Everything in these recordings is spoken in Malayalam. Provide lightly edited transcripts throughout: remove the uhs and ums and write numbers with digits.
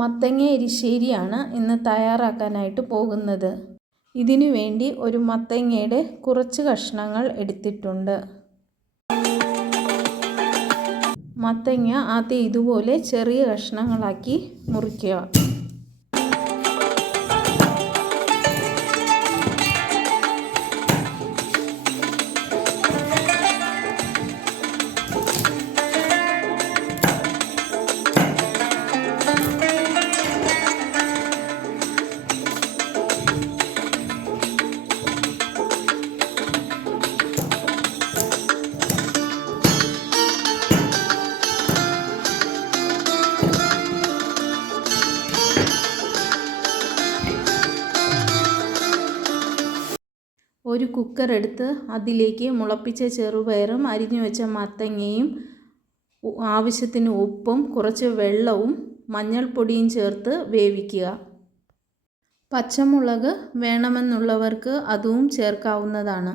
മത്തങ്ങ എരിശ്ശേരിയാണ് ഇന്ന് തയ്യാറാക്കാനായിട്ട് പോകുന്നത്. ഇതിനു വേണ്ടി ഒരു മത്തങ്ങയുടെ കുറച്ച് കഷ്ണങ്ങൾ എടുത്തിട്ടുണ്ട്. മത്തങ്ങ ആദ്യം ഇതുപോലെ ചെറിയ കഷ്ണങ്ങളാക്കി മുറിക്കുക. ഒരു കുക്കർ എടുത്ത് അതിലേക്ക് മുളപ്പിച്ച ചെറുപയറും അരിഞ്ഞു വെച്ച മത്തങ്ങയും ആവശ്യത്തിന് ഉപ്പും കുറച്ച് വെള്ളവും മഞ്ഞൾപ്പൊടിയും ചേർത്ത് വേവിക്കുക. പച്ചമുളക് വേണമെന്നുള്ളവർക്ക് അതും ചേർക്കാവുന്നതാണ്.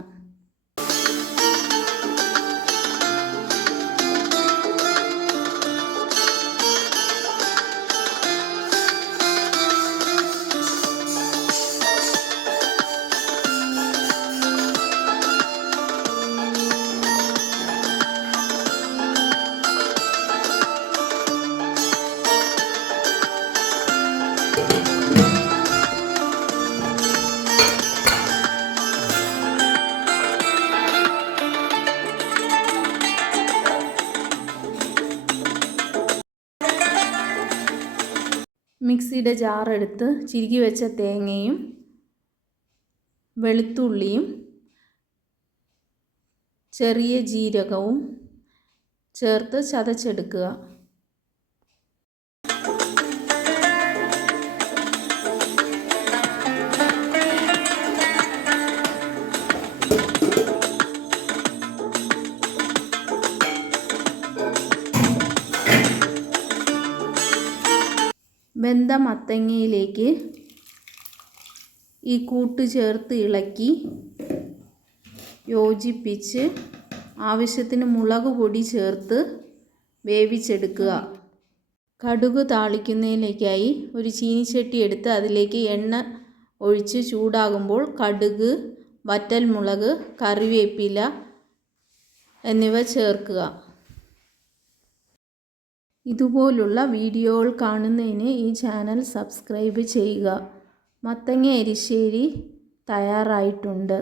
മിക്സിയുടെ ജാറെടുത്ത് ചിരുകി വെച്ച തേങ്ങയും വെളുത്തുള്ളിയും ചെറിയ ജീരകവും ചേർത്ത് ചതച്ചെടുക്കുക. വെന്ത മത്തങ്ങയിലേക്ക് ഈ കൂട്ട് ചേർത്ത് ഇളക്കി യോജിപ്പിച്ച് ആവശ്യത്തിന് മുളക് പൊടി ചേർത്ത് വേവിച്ചെടുക്കുക. കടുക് താളിക്കുന്നതിലേക്കായി ഒരു ചീനിച്ചട്ടി എടുത്ത് അതിലേക്ക് എണ്ണ ഒഴിച്ച് ചൂടാകുമ്പോൾ കടുക്, വറ്റൽമുളക്, കറിവേപ്പില എന്നിവ ചേർക്കുക. ഇതുപോലുള്ള വീഡിയോകൾ കാണുന്നതിന് ഈ ചാനൽ സബ്സ്ക്രൈബ് ചെയ്യുക. മത്തങ്ങ എരിശ്ശേരി തയ്യാറായിട്ടുണ്ട്.